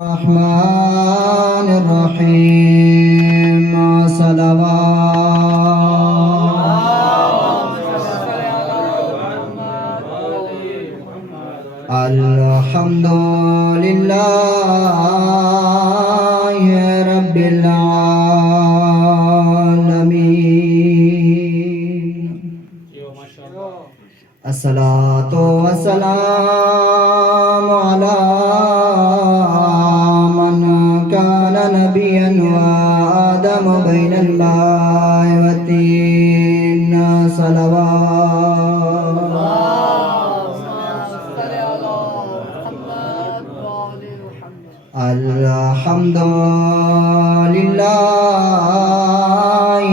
الرحمن الرحيم صلوات الحمد لله رب العالمين الصلاة والسلام على نبيا وآدم بين الماء والتين صلوات الحمد لله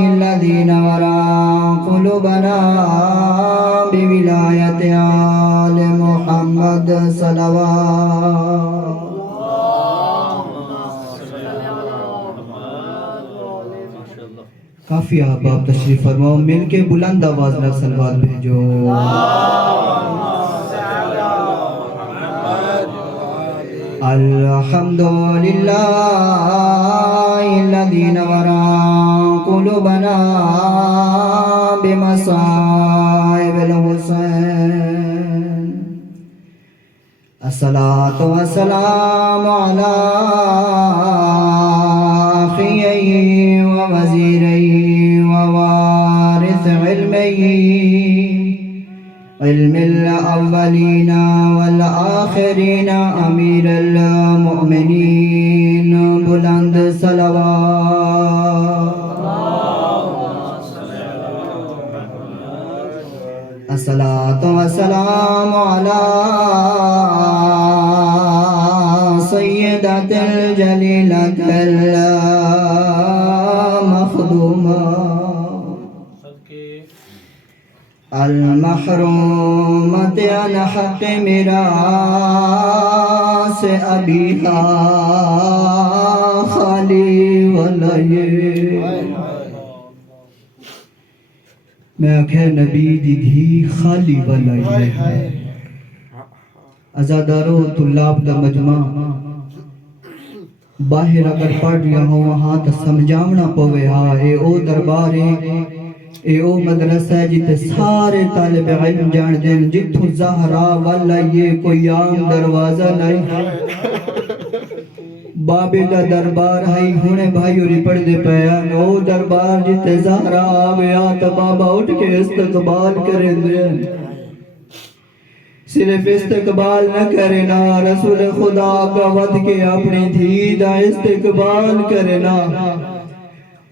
الذي نور قلوبنا بولاية آل محمد صلوات کافی احباب تشریف فرماؤ مل کے بلند آواز میں صلوات بھیجو الحمد للہ الذی نور قلوبنا بمصائب الحسین الصلاة والسلام علی اخیہ ووزیرہ ووارث علم الاولین والآخرین امیر المؤمنین بلند صلوات الصلاة والسلام علی سیدۃ الجلیلۃ المخدومہ المحرومة عن حق میراث ابیہا خالی ولیہ میں آکھے نبی دی دھی خالی ولیہ ازادارو طلاب دا مجمع باہر اگر پڑھ رہا ہوں وہاں تا سمجھاونا پوے ہاں اے او دربار اے او مدرسہ ہے جیتے سارے طالب علم جان دیں جتوں زہرا والا یہ کوئی عام دروازہ نہیں بابے دا دربار ہے ہونے بھائیو رپڑ دے پیان او دربار جیتے زہرا آوے آتا بابا اٹھ کے استقبال کریں دیں صرف استقبال نہ کرنا رسول خدا کا ود کے اپنی دھی دا استقبال کرنا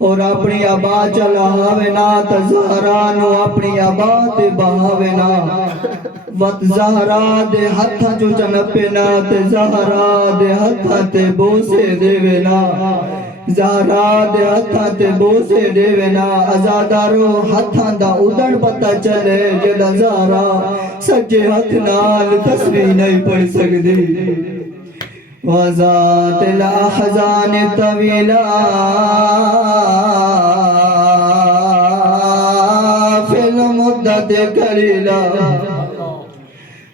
اور اپنی آبا چلاوینا تزہرانو اپنی آبا تے بہاوینا وط زہرا دے ہتھا جو چنپینا تے زہرا دے ہتھا تے بوسے دیوینا زہرا دے ہتھا تے بوسے دیوینا ازادارو ہتھا دا ادھڑ پتہ چلے جدہ زہرا سجے ہتھ نال تسبیح نہیں پڑھ سکدی وذات الاحزان الطویلہ فی المدت قلیلہ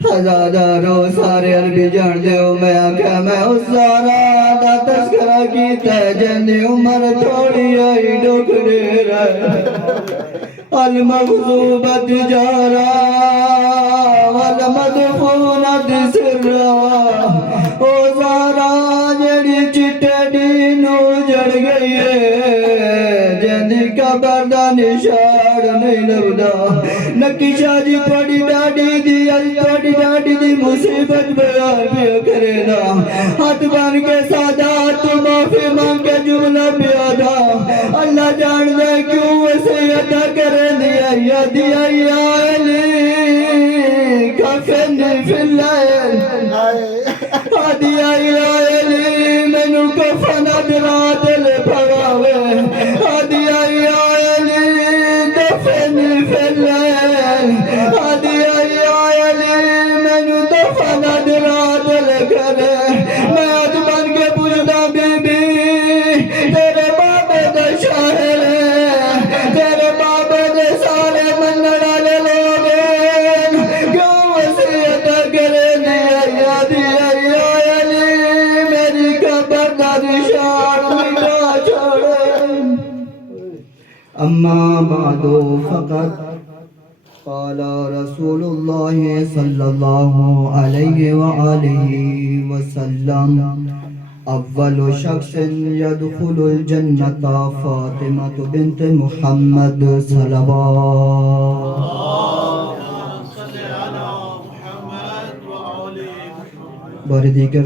ہزادارو سارے عربی جان دے ہو میں آکھا میں اس زہرا دا تذکرہ کیتا ہے جندی عمر تھوڑی آئی ڈوکرے رہے المغضوبت جارا والمدفونت سرا او زہرا جڑی چٹے دینو جڑ گئی ہے جندی قبر دا نشاڑ نہیں لبدا نکشہ جی پڑی ڈاڑی دی پڑی ڈاڑی دی مصیبت بیان پیا کرینا ہاتھ بان کے سادات تو معافی مانگ کے جملہ پیا دا اللہ جان دے کیوں اسے عطا کرے دیا یا دیا یا علی کفنی فی اللیل دیا یا علی منو کفن ادرات لے پڑاوے دیا یا علی کفنی فی اللیل دیا یا علی منو کفن ادرات لے کرے میں آج بن کے پوچھتا بھی أما بعد فقد قال رسول الله صلى الله عليه وآله وسلم أول شخص يدخل الجنة فاطمة بنت محمد صلوات بار دیگر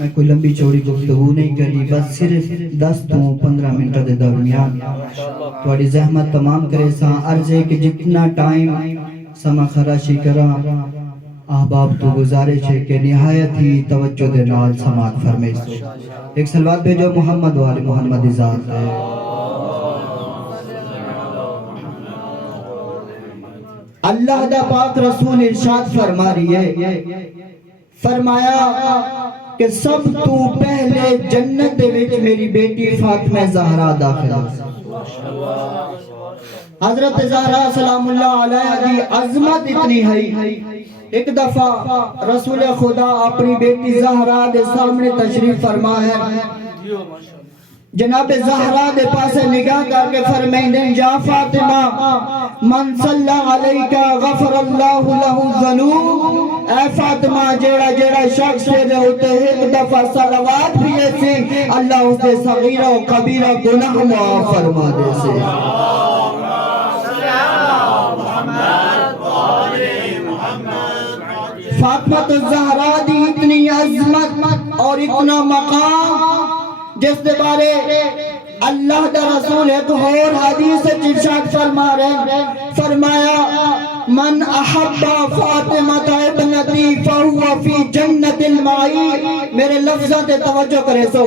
میں کوئی لمبی چوڑی گفتگو نہیں کرنی، بس صرف 10 تو 15 منٹ دے درمیان تھوڑی زحمت تمام کرے ساں عرض ہے کہ جتنا ٹائم سما خراشی کرا احباب تو گزارش ہے کہ نہایت ہی توجہ دے نال سماعت فرمائے سو ایک صلوات بھیجو محمد و آل محمد ذات ہے۔ اللہ دا پاک رسول ارشاد فرما رہی ہے، فرمایا کہ سب تو پہلے جنت دے وچ میری بیٹی فاطمہ زہرا داخل ہے۔ حضرت زہرا سلام اللہ علیہ دی عظمت اتنی ہے، ایک دفعہ رسول خدا اپنی بیٹی زہرا دے سامنے تشریف فرما ہے، جناب زہرا دے پاسے نگاہ کر کے فرمائیں یا فاطمہ من صلی علیکہ غفر اللہ لہ الذنوب، اے فاطمہ جیڑا جیڑا شخص دے ہوتے ایک دفعہ صلوات بھی ایسی اللہ اس دے صغیرہ و کبیرہ گناہ معاف فرما دے سے۔ فاطمہ الزہرا دی اتنی عظمت اور اتنا مقام جس دے بارے اللہ دا رسول ایک اور حدیث ارشاد فرما رہے، فرمایا من احب فاطمہ ابنتی فہو فی جنت المائی، میرے لفظوں تے توجہ کرے سو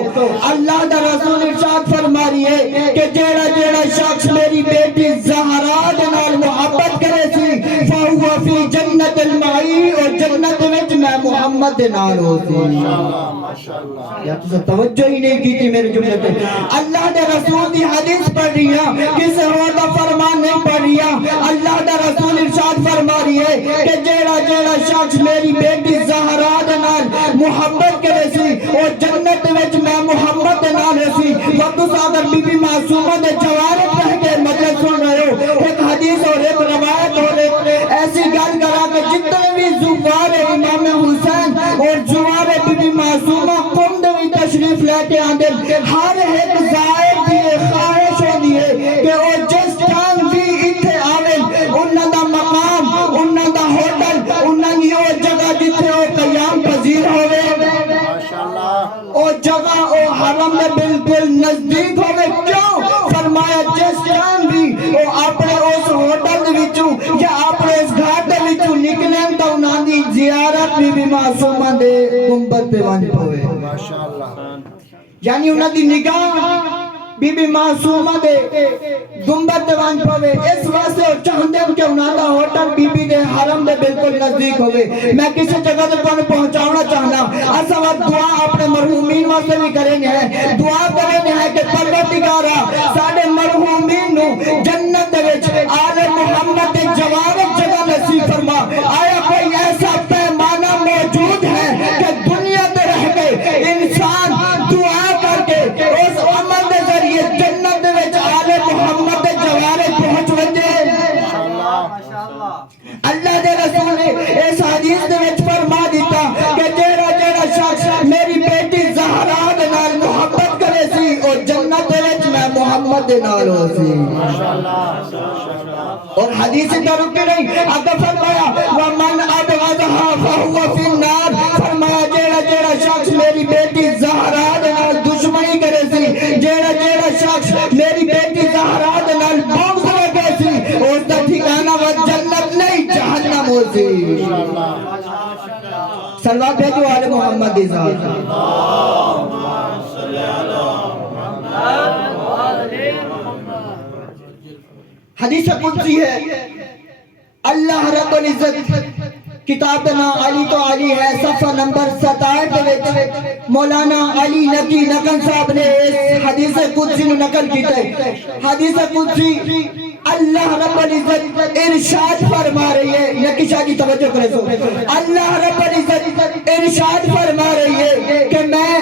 اللہ دا رسول ارشاد فرما رہی ہے کہ جیڑا جیڑا شخص میری بیٹی زہرا دے نال محبت کرے سی فہو فی جنت المائی، اور جنت وچ میں محمد دے نال ہو سی۔ یا تو توجہ ہی نہیں کی تھی میرے جملے پہ، اللہ دے رسول دی حدیث پڑھ رہی ہے، کسی اور دا فرمان نہیں پڑھ رہی ہے، اللہ دے رسول ارشاد فرما رہی ہے کہ جیڑا جیڑا شخص میری بیٹی زہرا دے نال محبت کرے سی اور جنت وچ میں محمد دے نال سی۔ وقت اگر بی بی معصومہ دے جوارت رہ کے مجلس سن رہے ہو، ایک حدیث اور ایک روایت اور ایک ایسی گل کرا کہ جتنے بھی زوار امام حسین اور زوار بی بی معصومہ قم دے بھی تشریف لے کے آندے، ہر ایک زائر دی خواہش ہوندی ہے کہ وہ جس ٹائم بھی اتھے آویں انہاں دا مقام، انہاں دا ہوٹل، انہاں دی وہ جگہ جتھے وہ قیام پذیر ہوئے، وہ جگہ وہ حرم میں بالکل نزدیک ہوئے۔ کیوں؟ فرمایا جس ٹائم بھی وہ اپنے اس ہوٹل دے وچوں یا اپنے اس گھر دے وچوں نکلیں تو انہاں دی زیارت بی بی معصومہ دے گنبد تے ونج پوے، یعنی انہاں دی نگاہ بی بی معصومہ دے گنبد تے ونج پوے، اس واسطے وہ چاہندے کہ انہاں دا ہوٹل بی بی دے حرم دے بالکل نزدیک ہوئے۔ میں کسی جگہ تے تانوں پہنچانا چاہنا، اسا وقت دعا اپنے مرحومین واسطے بھی کریں ہیں، دعا کریں ہیں کہ پروردگارا ساڈے مرحومین نو جنت دے وچ آل محمد دے جوارت جگہ نصیب فرما۔ آیا کوئی ایسا پیمانہ موجود ہے کہ دنیا تے رہ کے انسان دعا کر کے اس عمل دے ذریعے جنت دے وچ آل محمد دے جوارت پہنچ وجے؟ اللہ دے رسول نے اس حدیث دے وچ فرما دیتا کہ جیڑا جیڑا شخص میری بیٹی زہرا دے نال محبت کرے سی اور جنت دے وچ میں محمد دے نال ہو سی۔ اور حدیث کا رک نہیں، آگے فرمایا وَمَنْ أَبْغَضَهَا فَهُوَ فِي النَّارِ، فرمایا جیڑا جیڑا شخص میری بیٹی زہرا دے نال دشمنی کرے سی، جیڑا جیڑا شخص میری بیٹی زہرا دے نال بغض رکھے سی، اس دا ٹھکانہ وہ جنت نہیں جہنم ہو سی۔ صلوات بھیجو آل محمد دی ذات۔ حدیث قدسی ہے، اللہ رب العزت کتاب نا علی تو علی ہے صفحہ نمبر 67 مولانا علی نقی نقل صاحب نے اس حدیث قدسی نے نقل کیتا ہے۔ حدیث قدسی اللہ رب العزت ارشاد فرما رہی ہے، نقی شاہ کی توجہ کرے سو، اللہ رب العزت ارشاد فرما رہی ہے کہ میں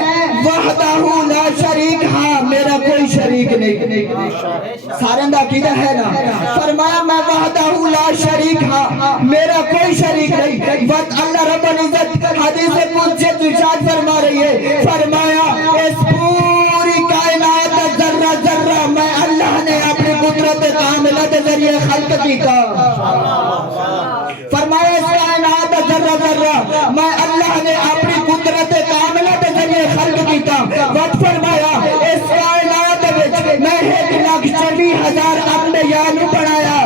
سارے دا عقیدہ ہے نا. فرمایا میں وحدہ لا شریک ہاں، میرا کوئی شریک نہیں. وقت اللہ رب العزت حدیث قدسی ارشاد فرما رہی ہے، فرمایا اس پوری کائنات ذرہ ذرہ میں اللہ نے اپنی قدرت کاملہ کے ذریعے خلق کیتا. فرمایا اس کائنات ذرہ ذرہ میں اللہ نے اپنی قدرت کاملہ کے ذریعے خلق کیتا. وقت فرمایا اس کائنات میں 1,24,000 انبیاء نو بنایا.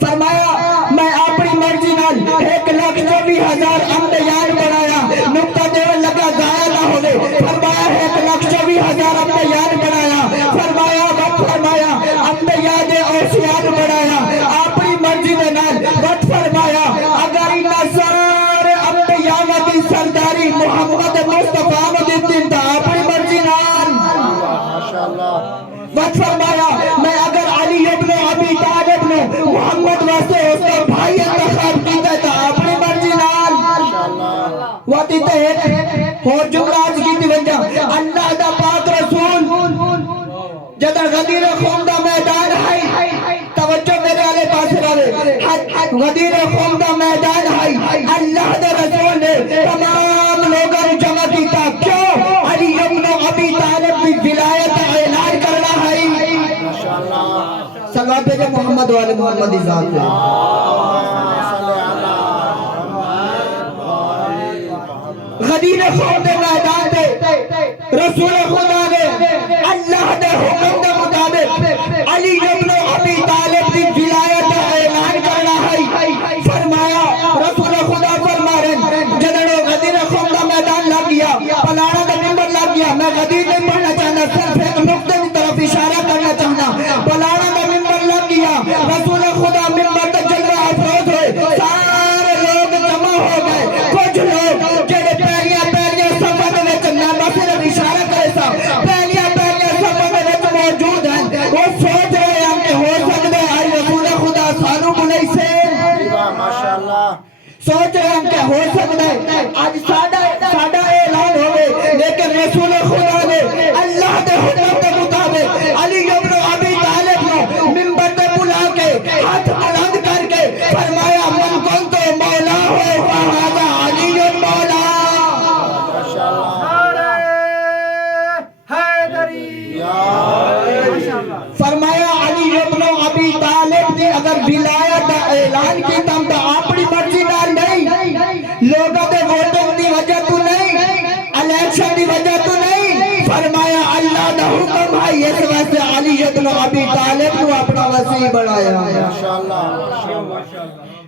فرمایا میں اپنی مرضی نال 1,24,000 انبیاء نو بنایا. نقطہ دیون لگا ضائع نہ ہوئے. فرمایا 1,24,000 انبیاء نو بنایا. فرمایا وقت فرمایا انبیاء دے اوصیاء نو بنایا اپنی مرضی دے نال. وقت فرمایا اگر انہاں سارے انبیاء دی سرداری محمد مصطفیٰ نو دتی تا اپنی مرضی نال. وقت فرمایا میں اگر علی ابن ابی طالب نے محمد واسطے اس کا بھائی انتخاب کیتا تھا اپنی مرضی نال. وقت ایک اور جملہ کی وجہ اللہ دا پاک رسول جدر غدیر خون دا میدان ہے، توجہ میرے والے پاس رہے، غدیر خون دا میدان ہے، اللہ دے رسول نے تمام لوگوں نے جمع کیتا. کیوں؟ علی ابن ابی طالب کی ولایت اعلان کرنا ہے. صلوات بھیجے محمد والے محمد ذات پہ. غدیر خون دے میدان دے رسول خدا نے اللہ دے حکم دے مطابق علی ابن ابی طالب کی ولایت اعلان کرنا ہے. فرمایا رسول خدا فرما رہے جدڑو غدیر خون دا میدان لگ گیا، پلانا دا ممبر لگ گیا. میں غدیر نہیں پڑھنا چاہنا، صرف ایک نقطے کی طرف اشارہ کرنا چاہنا. پلانا دا ممبر لگ گیا، رسول خدا ممبر تے جلوہ افروز ہوئے، سارے لوگ جمع ہو گئے. کچھ لوگ جڑے پہلیاں صفحہ دے وچ میں بس صرف اشارہ کرے سا پہلیاں صفحہ دے وچ موجود ہیں، وہ سوچ رہے ہیں کہ ہو سکتا ہے آئی رسول خدا سانو بلائی سے. سوچ رہے ہیں کہ ہو سکتا ہے آج ساڑھا اعلان ہوئے، لیکن رسول خدا نے اللہ دے حکم دے مطابق علی ابن ابی طالب نو ممبر تے بلا کے ہاتھ بلند کر کے فرمایا من کنت مولا ہو فہذا علی مولا. فرمایا علی ابن ابی طالب نے اگر ولایت اعلان کی تم تو اپنی مرضی نال نہیں، لوگوں دے ووٹنگ دی وجہ تو نہیں، الیکشن دی وجہ تو نہیں. فرمایا اللہ دا حکم ہے، اس واسطے علی ابن ابی طالب کو اپنا وسیع بنایا.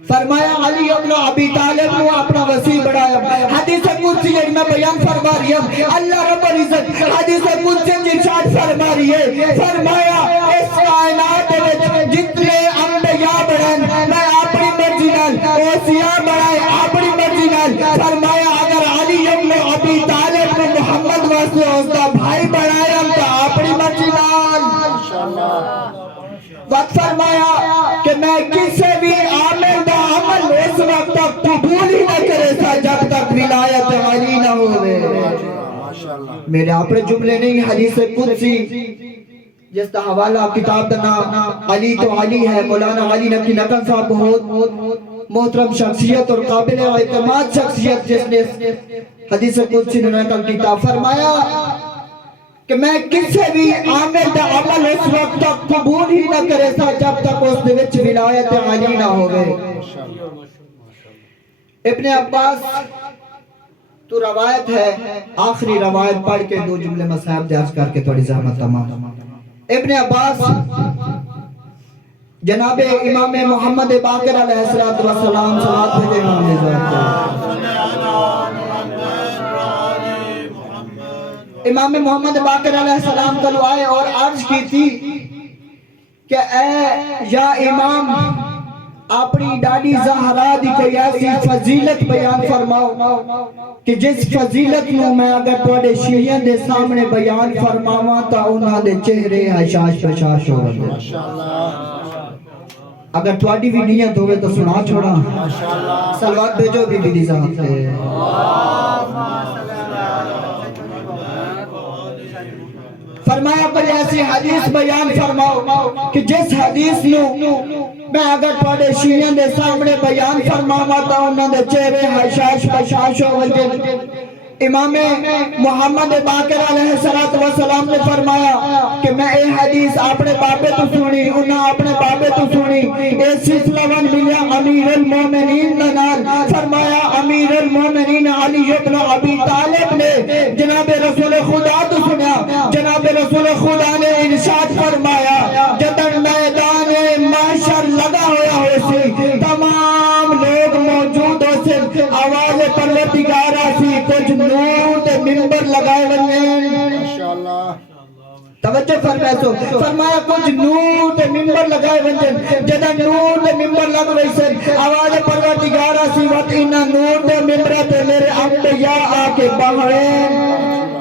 فرمایا علی ابن ابی طالب کو اپنا وسیع بنایا. حدیث قدسی میں بیان فرما رہی ہے اللہ رب العزت حدیث قدسی ارشاد فرما رہی ہے. فرمایا اس کائنات وچ جتنے انبیاء بنن میں اپنی مرضی نال اوصیاء بنائے اپنی مرضی نال. فرمایا اگر علی ابن ابی طالب کو محمد واسطے اس کا بھائی بنایا تو اپنی مرضی نال. وقت فرمایا کہ میں کسی بھی عامل دا عمل اس وقت تک قبول ہی نہ کرے سا جب تک ولایت علی نہ ہوئے. میرے اپنے جملے نہیں، حدیث قدسی جس کا حوالہ کتاب دا نام علی تو علی ہے. مولانا علی نقی نقل صاحب بہت محترم شخصیت اور قابل اعتماد شخصیت جس نے حدیث قدسی نے نقل کیا. فرمایا کہ میں کسی بھی عامل دا عمل اس وقت تک قبول ہی نہ کرے سا جب تک اس دے وچ ولایت علی نہ ہوئے. ابن عباس تو روایت ہے، آخری روایت پڑھ کے دو جملے مصاحب درج کر کے تھوڑی زحمت تمام. ابن عباس جناب امام محمد باقر علیہ السلام صلوات بھیجے امام امام محمد باقر علیہ السلام کو آئے اور عرض کی تھی کہ اے یا امام اپنی ڈاڈی زہرا دی کوئی ایسی فضیلت بیان فرماؤ کہ جس فضیلت نو میں اگر توڑے شیعہ دے سامنے بیان فرماواں تا انہاں دے چہرے حشاش بشاش ہو رہے. اگر توڑی بھی نیت ہوئے تو سنا چھوڑا. صلوات بھیجو بی بی دی ذات پہ. فرمایا کوئی ایسی حدیث بیان فرماؤ کہ جس حدیث نو میں اگر تھوڑے شیعہ دے سامنے بیان فرماواں تا انہاں دے چہرے حشاش بشاش ہو وجے امام محمد باقر علیہ السلام نے فرمایا کہ میں اے حدیث اپنے بابے تو سنی انہاں اپنے بابے تو سنی اے سلسلہ ون ملیا امیر المومنین نال فرمایا امیر المومنین علی ابن ابی طالب نے جناب رسول خدا تو سنیا جناب رسول خدا نے ارشاد فرمایا جدن میدان محشر لگا ہوا ہو سی تمام لوگ موجود ہو سے آواز پروردگارہ سی کچھ نور تے منبر لگائے ونجن توجہ فرمایا کچھ نور تے منبر لگائے ونجن جدہ نور تے منبر لگ ویسن آواز پروردگارہ سی وقت انہا نور تے منبر تے میرے انبیاء آکے بہرین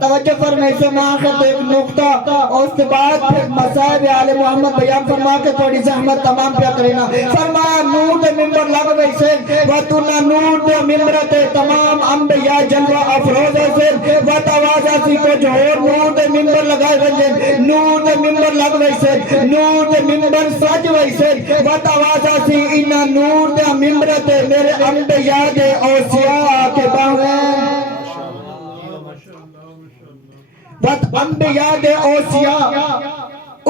توجہ فرمائے سے میں آخر ایک نقطہ اور اس کے بعد پھر مسائب آل محمد بیان فرما کے تھوڑی زحمت تمام پہ کرینا فرمایا نور دے ممبر لگ ویسے وَتُنَا نور دے ممبر تے تمام انبیاء جلوہ افروز سے وَتَوازہ سی کچھ اور نور دے ممبر لگائے وجے نور دے ممبر لگ ویسے نور دے ممبر سج ویسے وَتَوازہ سی انہا نور دے ممبر تے میرے انبیاء دے اوسیاء کے باہویں وقت انبیاء دے اوسیاء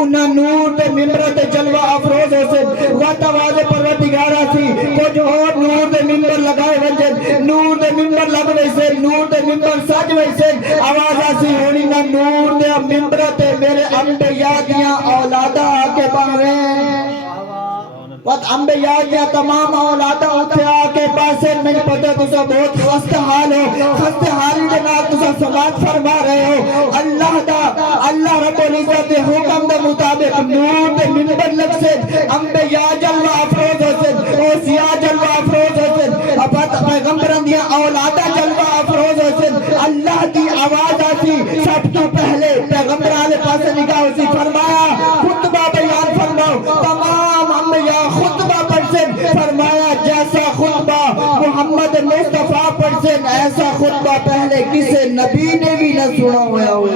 انہا نور دے ممبر دے جلوہ افروز ہو سے وقت آواز پروردگارہ سی کچھ اور نور دے ممبر لگائے وجہ نور دے ممبر لگ ویسے نور دے ممبر سج ویسے آوازہ سی ہونی نا نور دے ممبر دے میرے انبیاء دیاں اولادہ آکے باہویں وقت انبیاء کیا تمام اولادہ اتھے آکے پاسے میں پتہ تسا بہت خست حال ہو خست حالی جناب تسا سماعت فرما رہے ہو اللہ رب العزت حکم دے مطابق نور دے منبر لگ سے انبیاء جلوہ افروز ہو سے اوسیاء جلوہ افروز ہو سے ابت پیغمبران دیا اولادہ جلوہ افروز ہو سے اللہ دی آواز آتی سب تو پہلے پیغمبر آلے پاسے نگاہ اسی فرمایا خطبہ بیان فرماؤ تمام انبیاء خطبہ پڑھسن فرمایا جیسا خطبہ محمد مصطفیٰ پڑھسن ایسا خطبہ پہلے کسے نبی نے بھی نہ سنا ہویا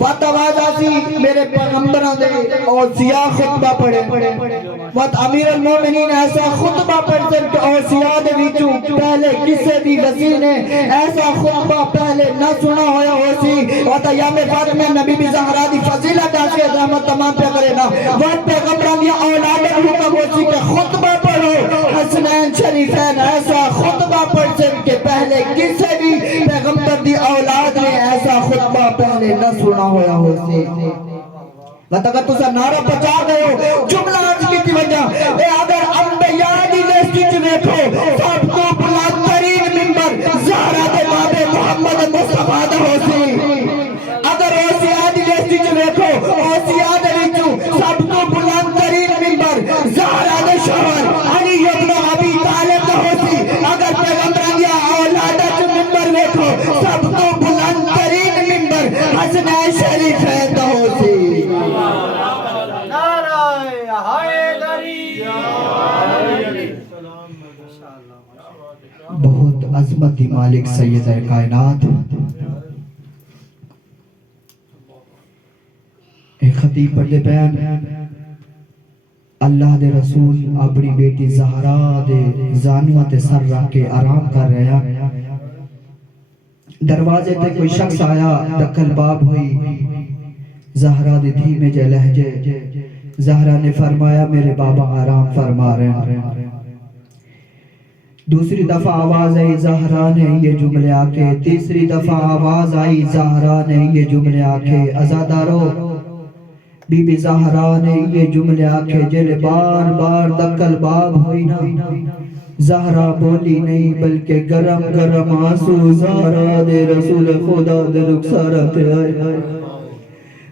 وقت آواز آسی میرے پیغمبران دے اوسیاء خطبہ پڑھے وقت امیر المومنین ایسا خطبہ پڑھسن کہ اوسیاء دے ویچوں پہلے کسے بھی وزیر نے ایسا خطبہ پہلے نہ سنا ہویا ہوسی وقت ایام فاطمہ نبی بھی زہرہ دی فضیلت آسے رحمت تمام پہ کرے نا وقت پیغمبران دی اولاد حکم ہوسی کہ خطبہ پڑھو حسنین شریفین ایسا خطبہ پڑھسن کہ پہلے کسے بھی پیغمبر دی اولاد نے ایسا خطبہ پہلے نہ سنا ہویا ہوسی وقت اگر تسا نعرہ پچا گئے ہو جملہ آج کی تھی وجہ اے اگر انبیاء دی لیسٹی چویٹھو سب کو بلند ترین ممبر زہرہ دے باب محمد مصطفیٰ دا ہوسی اگر اوسیاء دی لیسٹی چویٹھو اوسیاء دے وچوں سب کو بلند ترین ممبر زہرہ دے شوہر علی ابن ابی طالب دا ہوسی اگر پیغمبران دیا اولادہ چو ممبر ویٹھو سب کو بلند ترین ممبر حسن شریف ہے دا ہوسی بہت عظمت دی مالک سید کائنات ایک خطیب پڑھتے بیان اللہ دے رسول اپنی بیٹی زہرا دے زانوہ تے سر رکھ کے آرام کر رہا دروازے تے کوئی شخص آیا دکل باب ہوئی زہرا دے دھیمے جے لہجے زہرا نے فرمایا میرے بابا آرام فرما رہے ہیں دوسری دفعہ آواز آئی زہرا نے یہ جملے آکے تیسری دفعہ آواز آئی زہرا نے یہ جملے آکے ازادارو بی بی زہرا نے یہ جملے آکے جلے بار بار دکل باب ہوئی نا زہرا بولی نہیں بلکہ گرم گرم آنسو زہرا دے رسول خدا دے رخسارہ تے آئے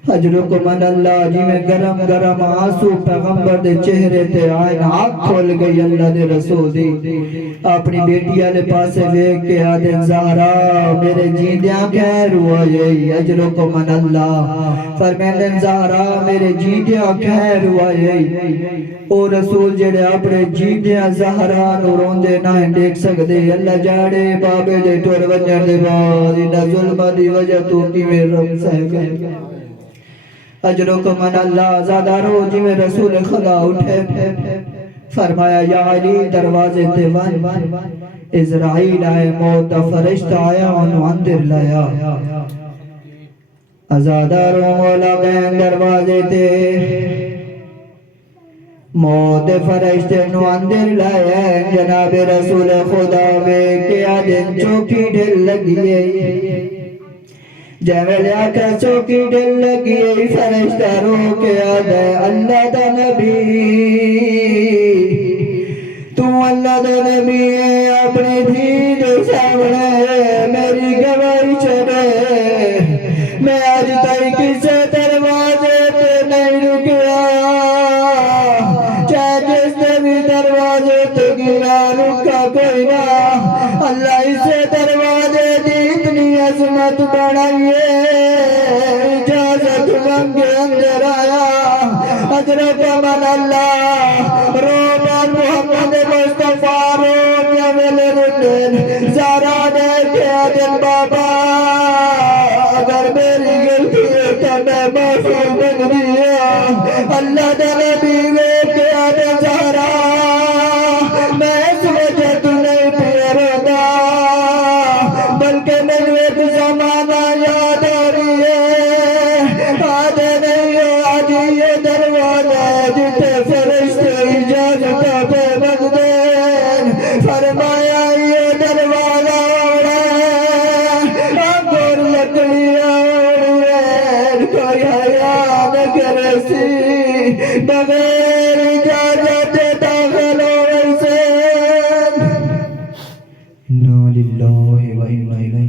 حجرک من اللہ جی میں گرم گرم آنسو پیغمبر دے چہرے تے آئین آنکھ کھول گئی اللہ دے رسول دی اپنی بیٹی آلے پاسے ویک کے آدھن زہرا میرے جیندیاں خیر ہوا یہی حجرک من اللہ فرمیندن زہرا میرے جیندیاں خیر ہوا یہی او رسول جڑے اپنے جیندیاں زہرا نورون دے نہ دیکھ سکتے اللہ جاڑے بابے دے ٹور وجر دے بعد انہا ظلم دی وجہ تو کی میں رب سہ گئے اجرک من اللہ زیادہ روجی میں رسول خدا اٹھے فرمایا یا علی دروازے تے ون اسرائیل آئے موت فرشتہ آیا انہوں اندر لایا ازادہ رو لگیں دروازے تے موت فرشتے انہوں اندر لایا جناب رسول خدا بے کیا دن چوکی ڈھل لگیے جیوے لیا کر چوکی ڈل لگی فرشتہ رو کے آدھے اللہ دا نبی تو اللہ دا نبی اپنی دید سامنے میری گواہی چڑھے میں آج تائی کسے دروازے پہ نہیں رکیا چاہے جس نے بھی دروازے پہ گرا رکا کوئی نہ اللہ اسے دروازے دی اتنی عظمت بڑھائیے اجازت مانگے اندر آیا حضرت من اللہ روبان محمد مصطفیٰ روب یا ملے رکن زارا دے کیا دن بابا اگر میری گلتی ہے تو میں معصوم بن دیا اللہ دے نبی میں کیا دے زارا میں اس وجہ تو نہیں پیردا بلکہ میں ایک زمانہ یاد آ رہی ہے آدھے نہیں آج یہ دروازہ جتے فرشتے اجازت پہ مقدین فرمایا یہ دروازہ آنگور لکڑیاں اوڑین کوئی حیاء نہ کرے سی بغیر اجازت داخل ہو ویسے انا للہ و انا الیہ